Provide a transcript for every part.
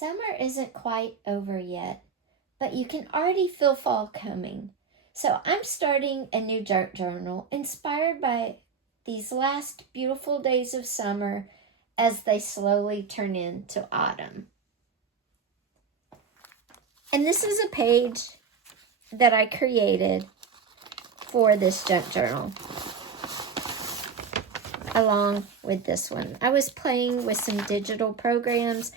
Summer isn't quite over yet, but you can already feel fall coming. So I'm starting a new junk journal inspired by these last beautiful days of summer as they slowly turn into autumn. And this is a page that I created for this junk journal, along with this one. I was playing with some digital programs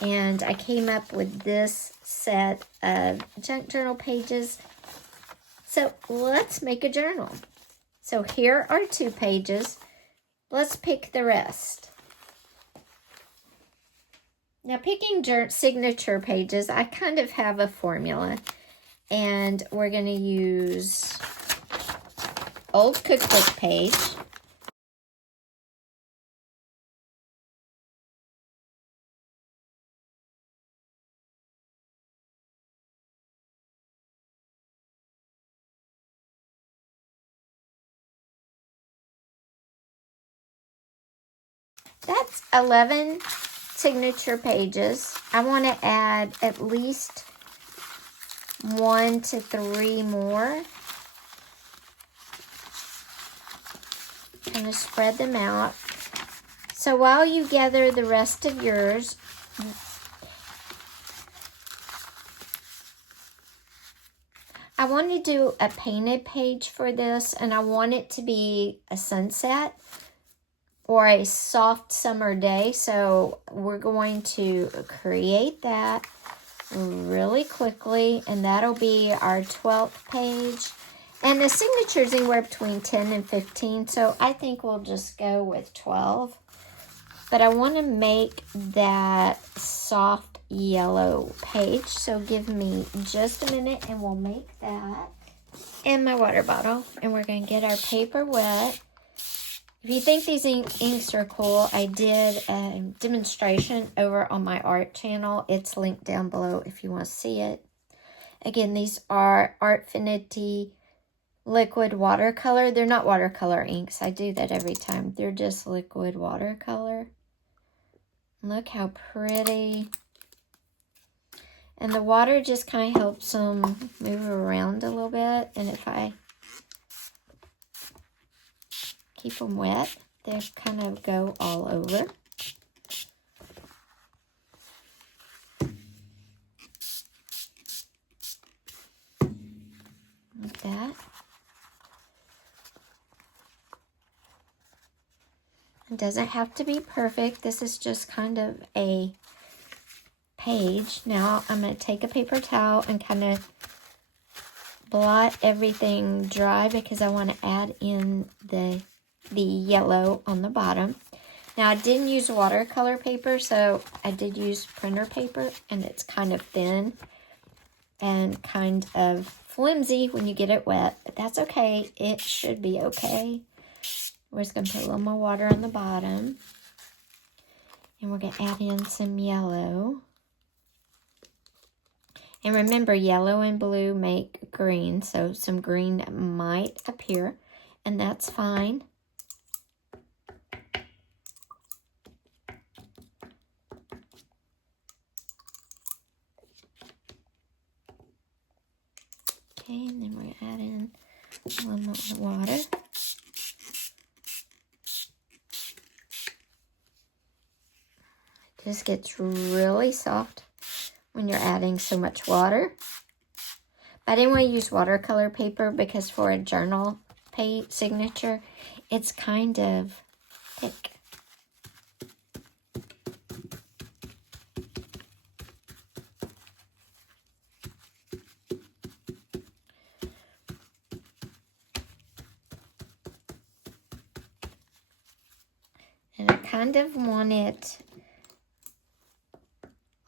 and I came up with this set of junk journal pages. So let's make a journal. So here are 2 pages. Let's pick the rest. Now picking signature pages, I kind of have a formula. And we're going to use old cookbook page. That's 11 signature pages. I want to add at least 1 to 3 more. Kind of spread them out. So while you gather the rest of yours, I want to do a painted page for this, and I want it to be a sunset or a soft summer day. So we're going to create that really quickly, and that'll be our 12th page. And the signature's anywhere between 10 and 15, so I think we'll just go with 12. But I want to make that soft yellow page, so give me just a minute and we'll make that. And my water bottle, and we're going to get our paper wet. If you think these inks are cool, I did a demonstration over on my art channel. It's linked down below if you want to see it. Again, these are Artfinity liquid watercolor. They're not watercolor inks. I do that every time. They're just liquid watercolor. Look how pretty. And the water just kind of helps them move around a little bit. And if I keep them wet, they kind of go all over. Like that. It doesn't have to be perfect. This is just kind of a page. Now I'm going to take a paper towel and kind of blot everything dry because I want to add in the yellow on the bottom. Now I didn't use watercolor paper, so I did use printer paper, and it's kind of thin and kind of flimsy when you get it wet, but that's okay. It should be okay. We're just going to put a little more water on the bottom, and we're going to add in some yellow. And remember, yellow and blue make green, so some green might appear, and that's fine. Okay, and then we're going to add in a little more water. It just gets really soft when you're adding so much water. But I didn't want to use watercolor paper because for a journal page signature, it's kind of thick. And I kind of want it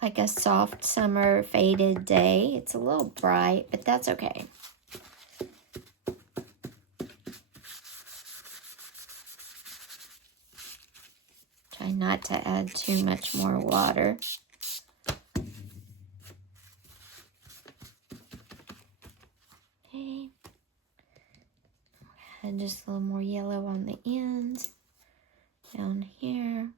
like a soft summer faded day. It's a little bright, but that's okay. Try not to add too much more water. Okay. Add just a little more yellow on the ends. Down here.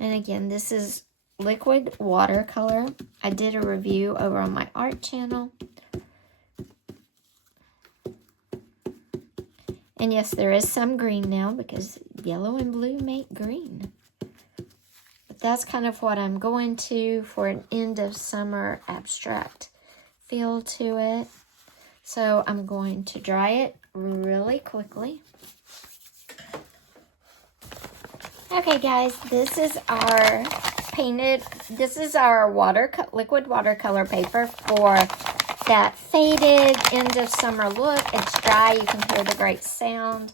And again, this is liquid watercolor. I did a review over on my art channel. And yes, there is some green now because yellow and blue make green. But that's kind of what I'm going to for an end of summer abstract feel to it. So I'm going to dry it really quickly. Okay guys, this is our liquid watercolor paper for that faded end of summer look. It's dry, you can hear the great sound.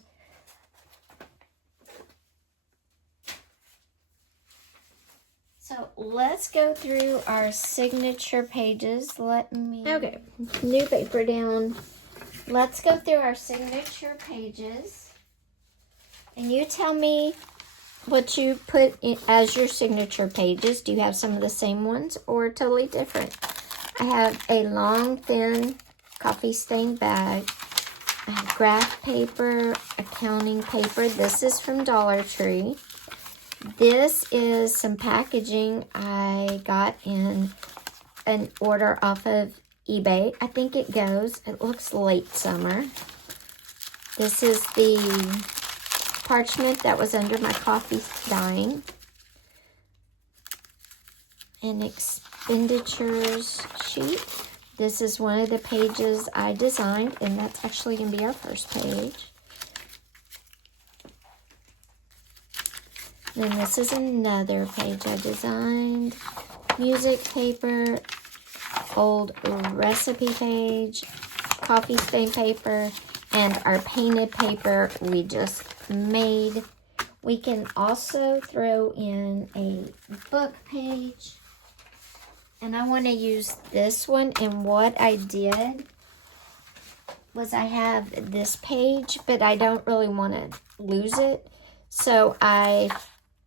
So let's go through our signature pages. Okay, new paper down. Let's go through our signature pages. And you tell me what you put in as your signature pages. Do you have some of the same ones or totally different? I have a long, thin coffee stain bag. I have graph paper, accounting paper. This is from Dollar Tree. This is some packaging I got in an order off of eBay. I think it looks late summer. This is the parchment that was under my coffee dying. An expenditures sheet. This is one of the pages I designed, and that's actually going to be our first page. Then this is another page I designed. Music paper, old recipe page, coffee stain paper, and our painted paper we just made. We can also throw in a book page. And I want to use this one. And what I did was I have this page, but I don't really want to lose it. So I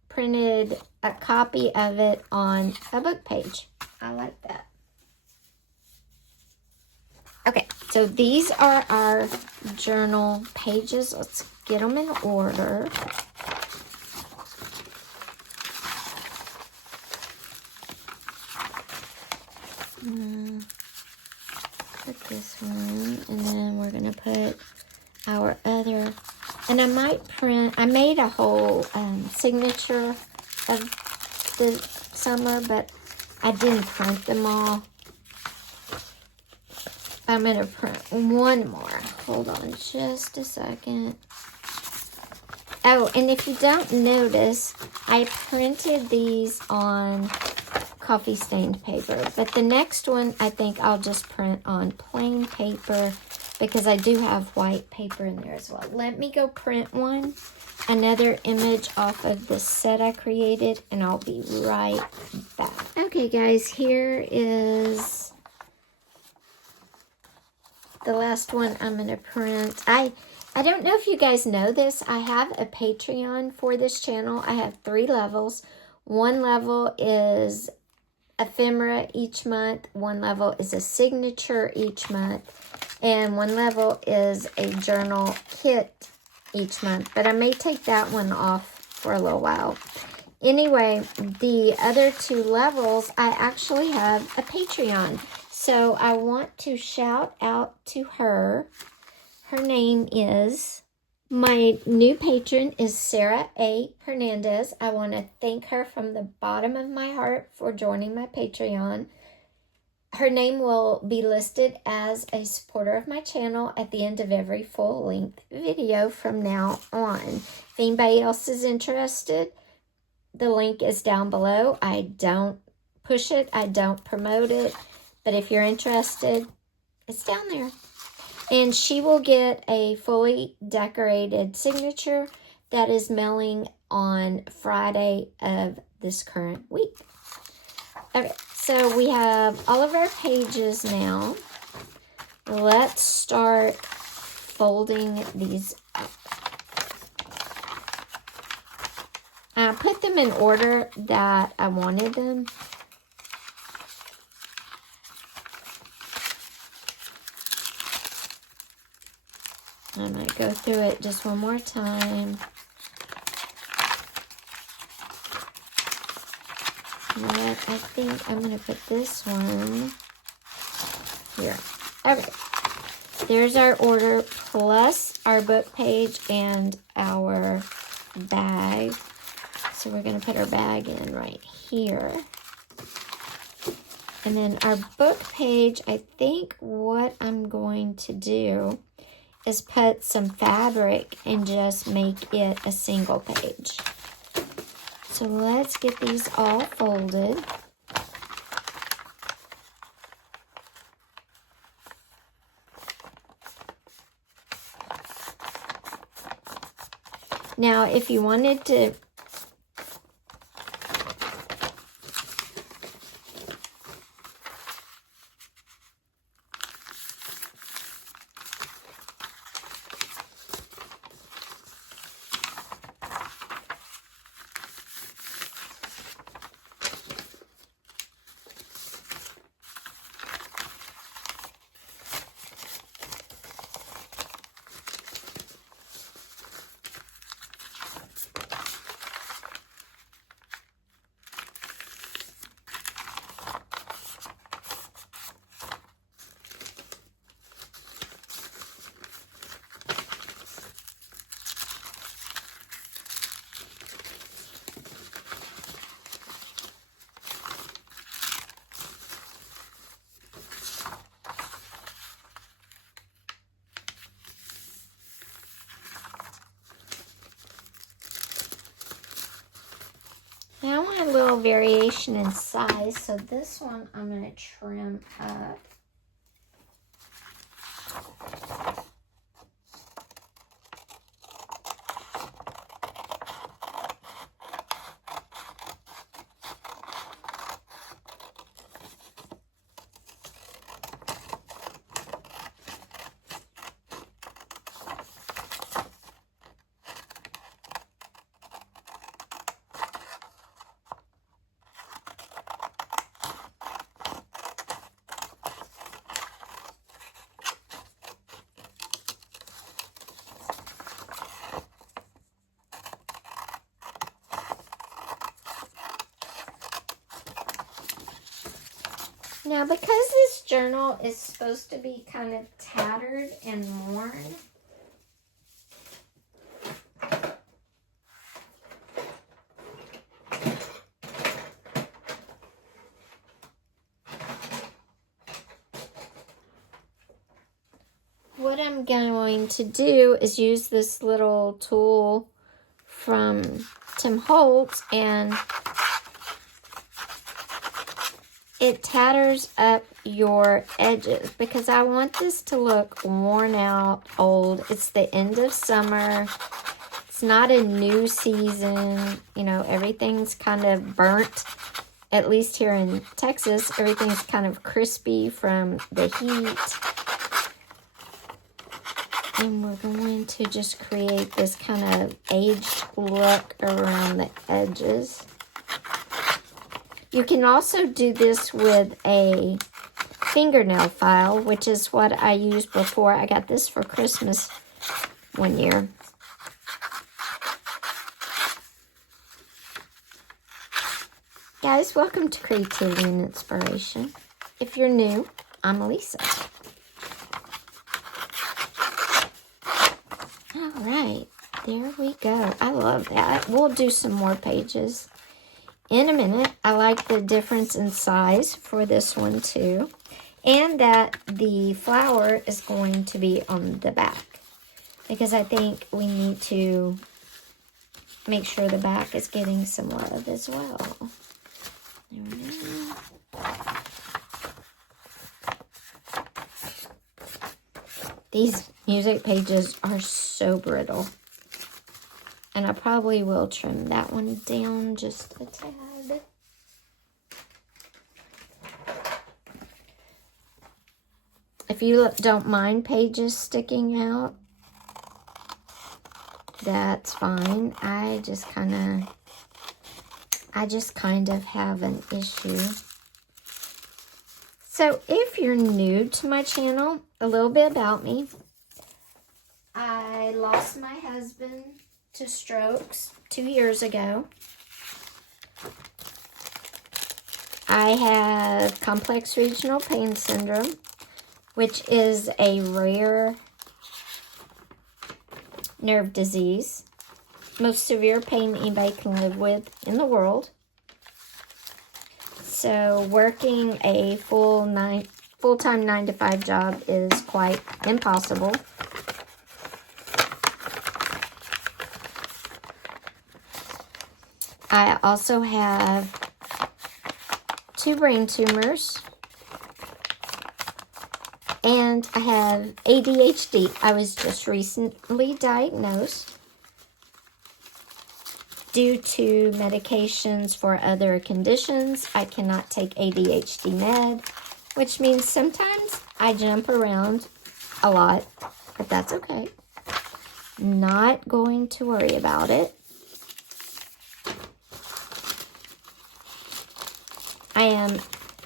printed a copy of it on a book page. I like that. Okay, so these are our journal pages. Let's get them in order. Put this one, and then we're going to put our other, and I made a whole signature of the summer, but I didn't print them all. I'm going to print one more. Hold on just a second. Oh, and if you don't notice, I printed these on coffee stained paper, but the next one I think I'll just print on plain paper because I do have white paper in there as well. Let me go print another image off of the set I created, and I'll be right back. Okay guys, here is the last one I'm going to print. I don't know if you guys know this. I have a Patreon for this channel. I have 3 levels. One level is ephemera each month. One level is a signature each month. And one level is a journal kit each month. But I may take that one off for a little while. Anyway, the other 2 levels, I actually have a Patreon. So I want to shout out to her. Her name is, my new patron is Sarah A. Hernandez. I want to thank her from the bottom of my heart for joining my Patreon. Her name will be listed as a supporter of my channel at the end of every full-length video from now on. If anybody else is interested, the link is down below. I don't push it. I don't promote it. But if you're interested, it's down there. And she will get a fully decorated signature that is mailing on Friday of this current week. Okay, so we have all of our pages now. Let's start folding these up. I put them in order that I wanted them. I might go through it just one more time. You know what? I think I'm going to put this one here. Okay. There's our order plus our book page and our bag. So we're going to put our bag in right here. And then our book page, I think what I'm going to do is put some fabric and just make it a single page. So let's get these all folded. Now, if you wanted to now I want a little variation in size, so this one I'm going to trim up. Now, because this journal is supposed to be kind of tattered and worn, what I'm going to do is use this little tool from Tim Holtz, and it tatters up your edges because I want this to look worn out, old. It's the end of summer. It's not a new season. You know, everything's kind of burnt. At least here in Texas, everything's kind of crispy from the heat. And we're going to just create this kind of aged look around the edges. You can also do this with a fingernail file, which is what I used before. I got this for Christmas one year. Guys, welcome to Creativity and Inspiration. If you're new, I'm Elisa. All right, there we go. I love that. We'll do some more pages in a minute. I like the difference in size for this one too. And that the flower is going to be on the back. Because I think we need to make sure the back is getting some love as well. There we go. These music pages are so brittle. And I probably will trim that one down just a tad. If you don't mind pages sticking out, that's fine. I just kind of have an issue. So if you're new to my channel, a little bit about me. I lost my husband to strokes 2 years ago. I have complex regional pain syndrome, which is a rare nerve disease. Most severe pain anybody can live with in the world. So working a full-time 9-to-5 job is quite impossible. I also have 2 brain tumors, and I have ADHD. I was just recently diagnosed due to medications for other conditions. I cannot take ADHD med, which means sometimes I jump around a lot, but that's okay. Not going to worry about it. I am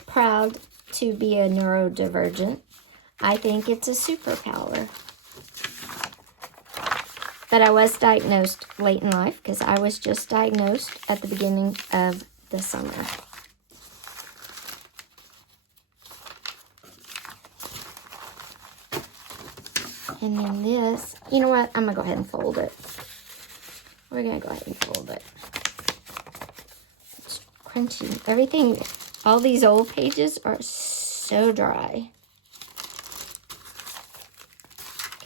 proud to be a neurodivergent. I think it's a superpower. But I was diagnosed late in life because I was just diagnosed at the beginning of the summer. And then this, you know what? I'm going to go ahead and fold it. We're going to go ahead and fold it. It's crunchy. Everything, all these old pages are so dry.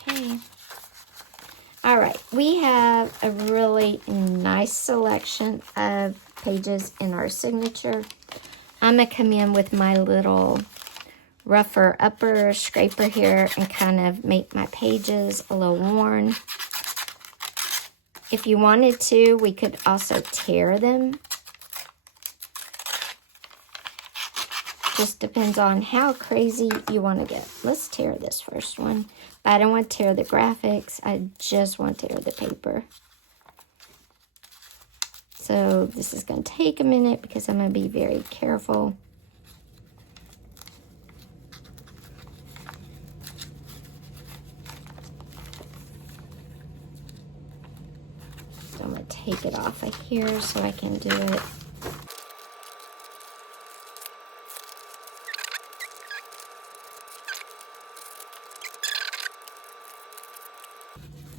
Okay. All right, we have a really nice selection of pages in our signature. I'm going to come in with my little rougher upper scraper here and kind of make my pages a little worn. If you wanted to, we could also tear them. Just depends on how crazy you want to get. Let's tear this first one. But I don't want to tear the graphics. I just want to tear the paper. So this is going to take a minute because I'm going to be very careful. So I'm going to take it off of here so I can do it.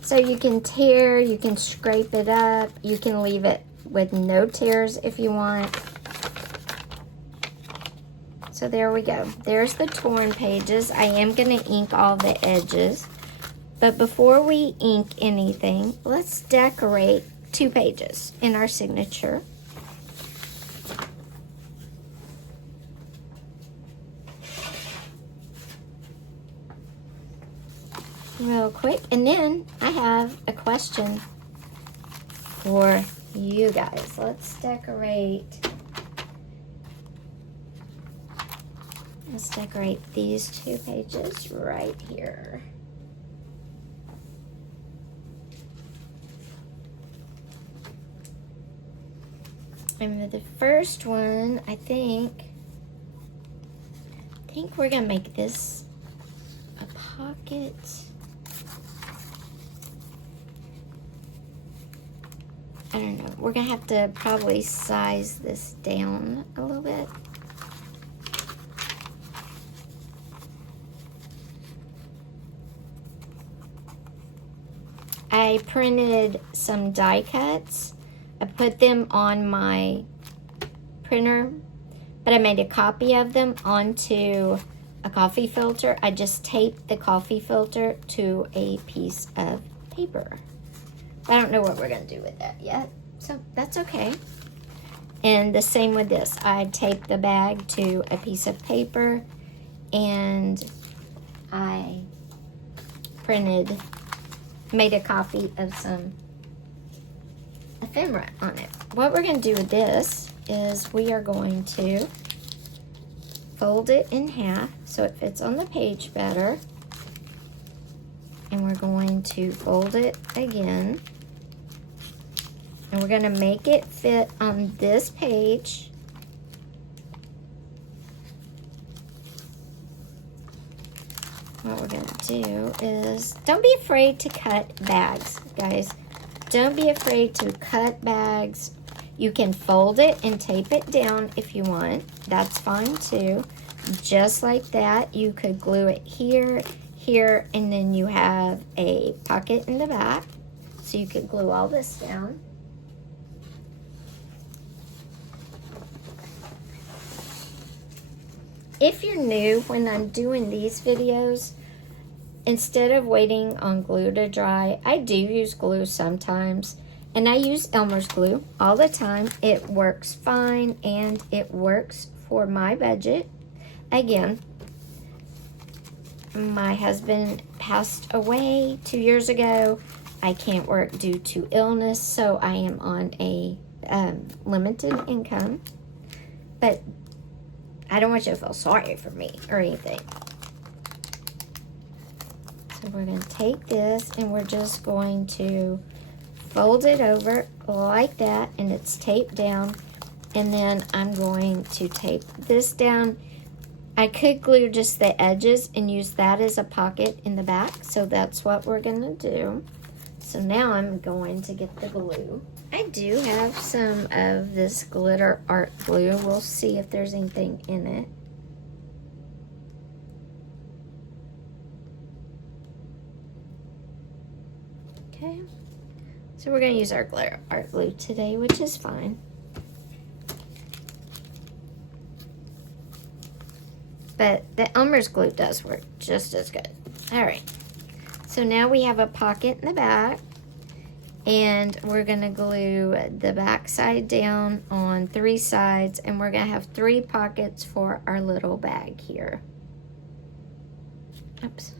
So you can tear, you can scrape it up, you can leave it with no tears if you want. So there we go. There's the torn pages. I am going to ink all the edges. But before we ink anything, let's decorate 2 pages in our signature. Real quick, and then I have a question for you guys. Let's decorate these 2 pages right here. And the first one, I think we're gonna make this a pocket. I don't know. We're going to have to probably size this down a little bit. I printed some die cuts. I put them on my printer, but I made a copy of them onto a coffee filter. I just taped the coffee filter to a piece of paper. I don't know what we're going to do with that yet, so that's okay. And the same with this. I taped the bag to a piece of paper, and I made a copy of some ephemera on it. What we're going to do with this is we are going to fold it in half so it fits on the page better. And we're going to fold it again. And we're going to make it fit on this page. What we're going to do is, don't be afraid to cut bags, guys. Don't be afraid to cut bags. You can fold it and tape it down if you want. That's fine too. Just like that, you could glue it here, here, and then you have a pocket in the back. So you could glue all this down. If you're new, when I'm doing these videos, instead of waiting on glue to dry, I do use glue sometimes. And I use Elmer's glue all the time. It works fine and it works for my budget. Again, my husband passed away 2 years ago. I can't work due to illness, so I am on a limited income. But I don't want you to feel sorry for me or anything. So we're going to take this and we're just going to fold it over like that, and it's taped down. And then I'm going to tape this down. I could glue just the edges and use that as a pocket in the back. So that's what we're going to do. So now I'm going to get the glue. I do have some of this glitter art glue. We'll see if there's anything in it. Okay. So we're going to use our glitter art glue today, which is fine. But the Elmer's glue does work just as good. All right. So now we have a pocket in the back. And we're going to glue the back side down on 3 sides. And we're going to have 3 pockets for our little bag here. Oops.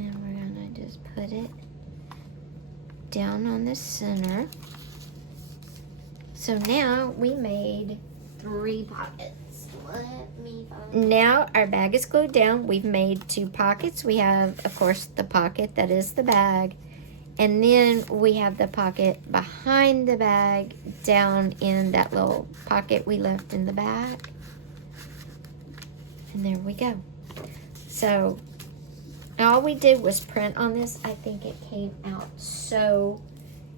And we're going to just put it down on the center. So now we made 3 pockets. Let me find. Now our bag is glued down. We've made 2 pockets. We have, of course, the pocket that is the bag. And then we have the pocket behind the bag down in that little pocket we left in the back. And there we go. So all we did was print on this. I think it came out so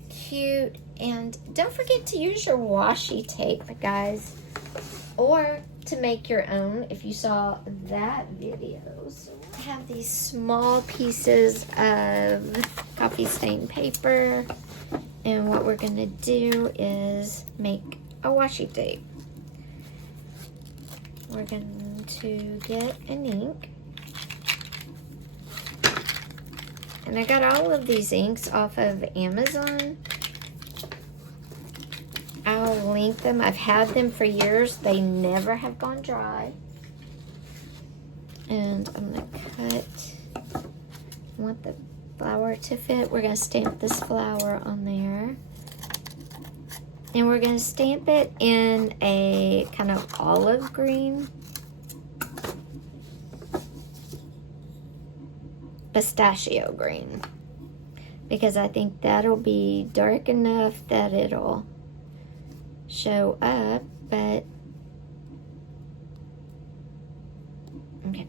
cute. And don't forget to use your washi tape, guys. Or to make your own if you saw that video. So I have these small pieces of coffee stain paper. And what we're going to do is make a washi tape. We're going to get an ink. And I got all of these inks off of Amazon. I'll link them. I've had them for years. They never have gone dry. And I'm going to cut. I want the flower to fit. We're going to stamp this flower on there. And we're going to stamp it in a kind of olive green. Pistachio green, because I think that'll be dark enough that it'll show up. But okay,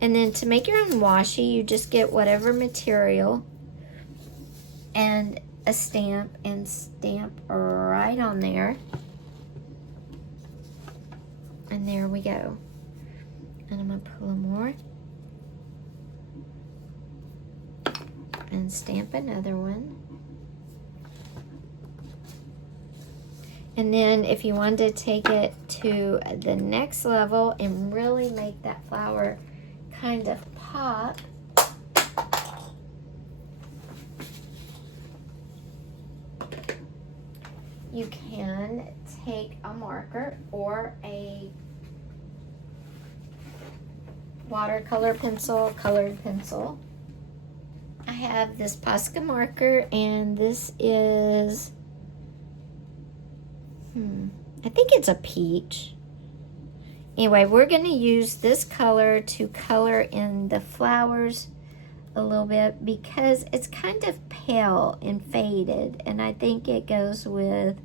and then to make your own washi, you just get whatever material and a stamp, and stamp right on there, and there we go. And I'm gonna pull more and stamp another one. And then if you wanted to take it to the next level and really make that flower kind of pop, you can take a marker or a watercolor pencil, colored pencil. I have this Posca marker, and this is I think it's a peach. Anyway, we're going to use this color to color in the flowers a little bit because it's kind of pale and faded, and I think it goes with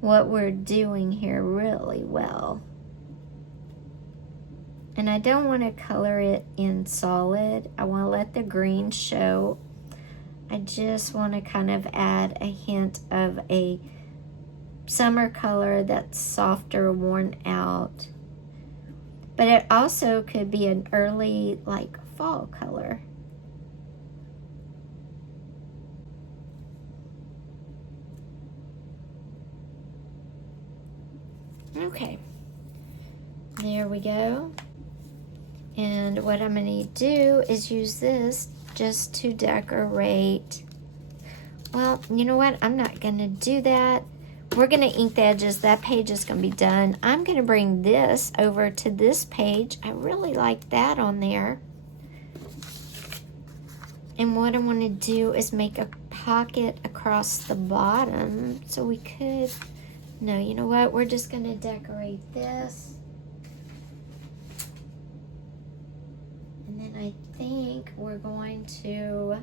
what we're doing here really well. And I don't want to color it in solid. I want to let the green show. I just want to kind of add a hint of a summer color that's softer, worn out. But it also could be an early, like, fall color. Okay. There we go. And what I'm going to do is use this just to decorate. Well, you know what? I'm not going to do that. We're going to ink the edges. That page is going to be done. I'm going to bring this over to this page. I really like that on there. And what I want to do is make a pocket across the bottom. So we could, no, you know what? We're just going to decorate this. And then I think we're going to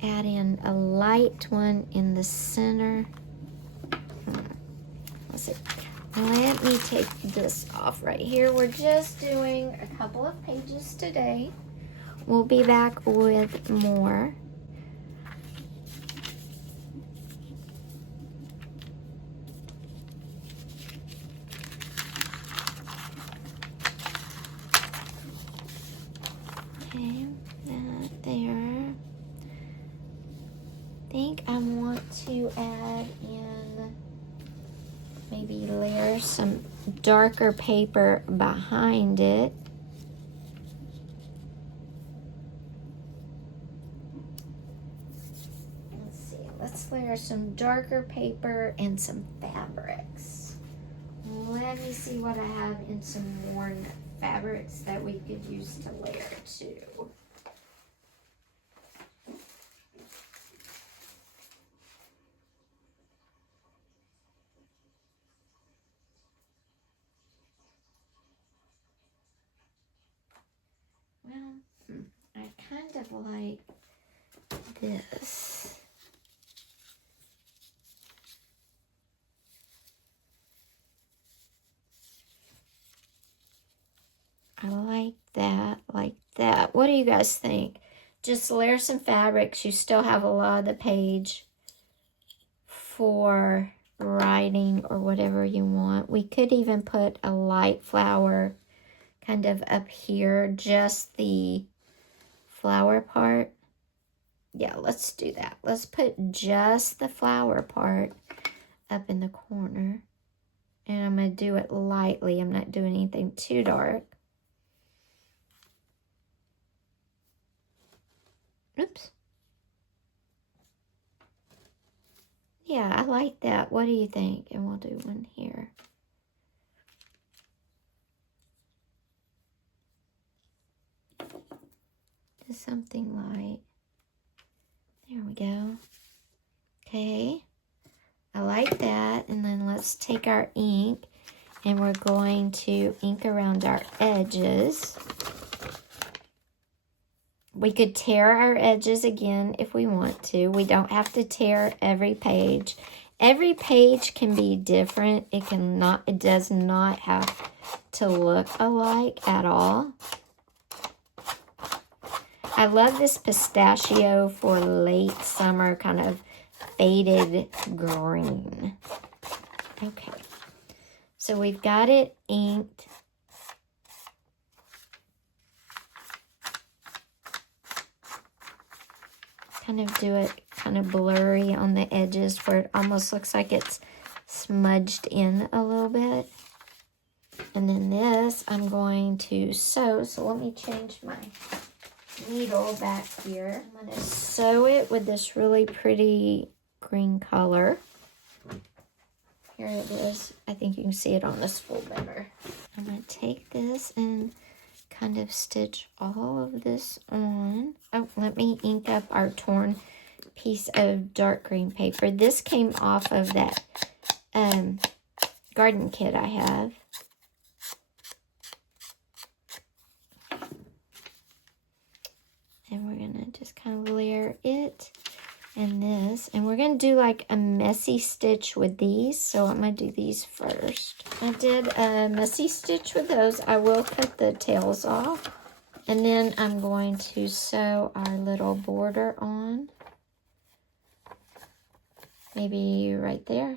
add in a light one in the center. Let's see. Let me take this off right here. We're just doing a couple of pages today. We'll be back with more. Okay, that there. I think I want to add in, maybe layer some darker paper behind it. Let's see, let's layer some darker paper and some fabrics. Let me see what I have in some worn fabrics that we could use to layer too. Well, I kind of like this. I like that, like that. What do you guys think? Just layer some fabrics. You still have a lot of the page for writing or whatever you want. We could even put a light flower kind of up here, just the flower part. Yeah, let's do that. Let's put just the flower part up in the corner. And I'm going to do it lightly. I'm not doing anything too dark. Oops. Yeah, I like that. What do you think? And we'll do one here. Just something light. There we go. Okay. I like that. And then let's take our ink and we're going to ink around our edges. We could tear our edges again if we want to. We don't have to tear every page. Every page can be different. It does not have to look alike at all. I love this pistachio for late summer, kind of faded green. Okay, so we've got it inked. Kind of do it kind of blurry on the edges where it almost looks like it's smudged in a little bit. And then this I'm going to sew. So let me change my needle back here. I'm going to sew it with this really pretty green color. Here it is. I think you can see it on this fold better. I'm going to take this and kind of stitch all of this on. Oh, let me ink up our torn piece of dark green paper. This came off of that garden kit I have. And we're going to just kind of layer it and this. And we're going to do like a messy stitch with these. So I'm going to do these first. I did a messy stitch with those. I will cut the tails off. And then I'm going to sew our little border on. Maybe right there.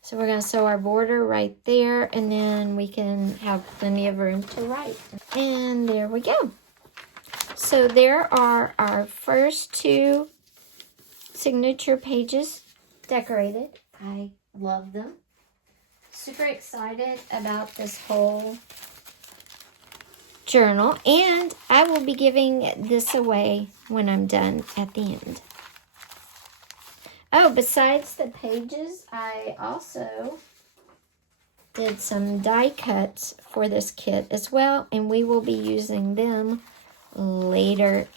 So we're going to sew our border right there, and then we can have plenty of room to write. And there we go. So there are our first 2 signature pages decorated. I love them. Super excited about this whole journal, and I will be giving this away when I'm done at the end. Oh, besides the pages, I also did some die cuts for this kit as well, and we will be using them later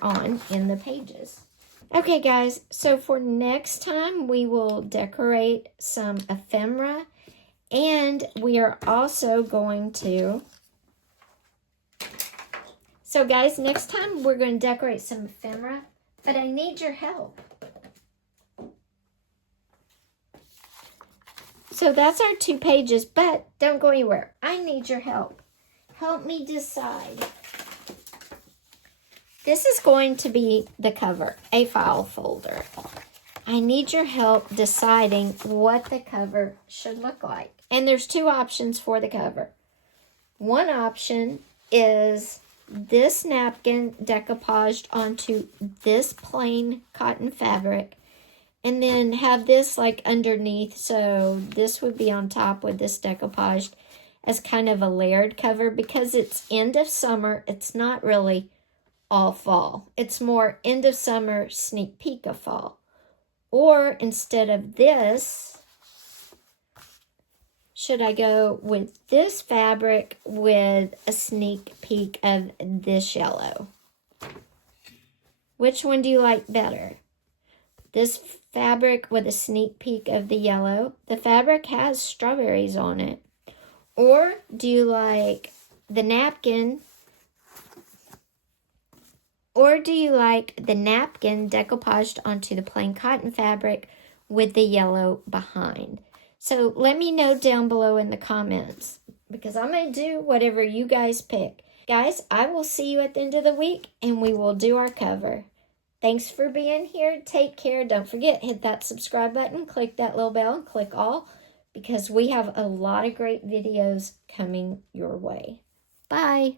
on in the pages. Okay, guys, so for next time, we will decorate some ephemera, and we are also going to... So guys, next time we're going to decorate some ephemera, but I need your help. So that's our 2 pages, but don't go anywhere. I need your help. Help me decide. This is going to be the cover, a file folder. I need your help deciding what the cover should look like. And there's 2 options for the cover. One option is this napkin decoupaged onto this plain cotton fabric, and then have this like underneath, so this would be on top with this decoupaged as kind of a layered cover. Because it's end of summer, it's not really all fall. It's more end of summer, sneak peek of fall. Or instead of this, should I go with this fabric with a sneak peek of this yellow? Which one do you like better? This fabric with a sneak peek of the yellow. The fabric has strawberries on it. Or do you like the napkin? Or do you like the napkin decoupaged onto the plain cotton fabric with the yellow behind? So let me know down below in the comments, because I'm going to do whatever you guys pick. Guys, I will see you at the end of the week, and we will do our cover. Thanks for being here. Take care. Don't forget, hit that subscribe button, click that little bell, and click all, because we have a lot of great videos coming your way. Bye.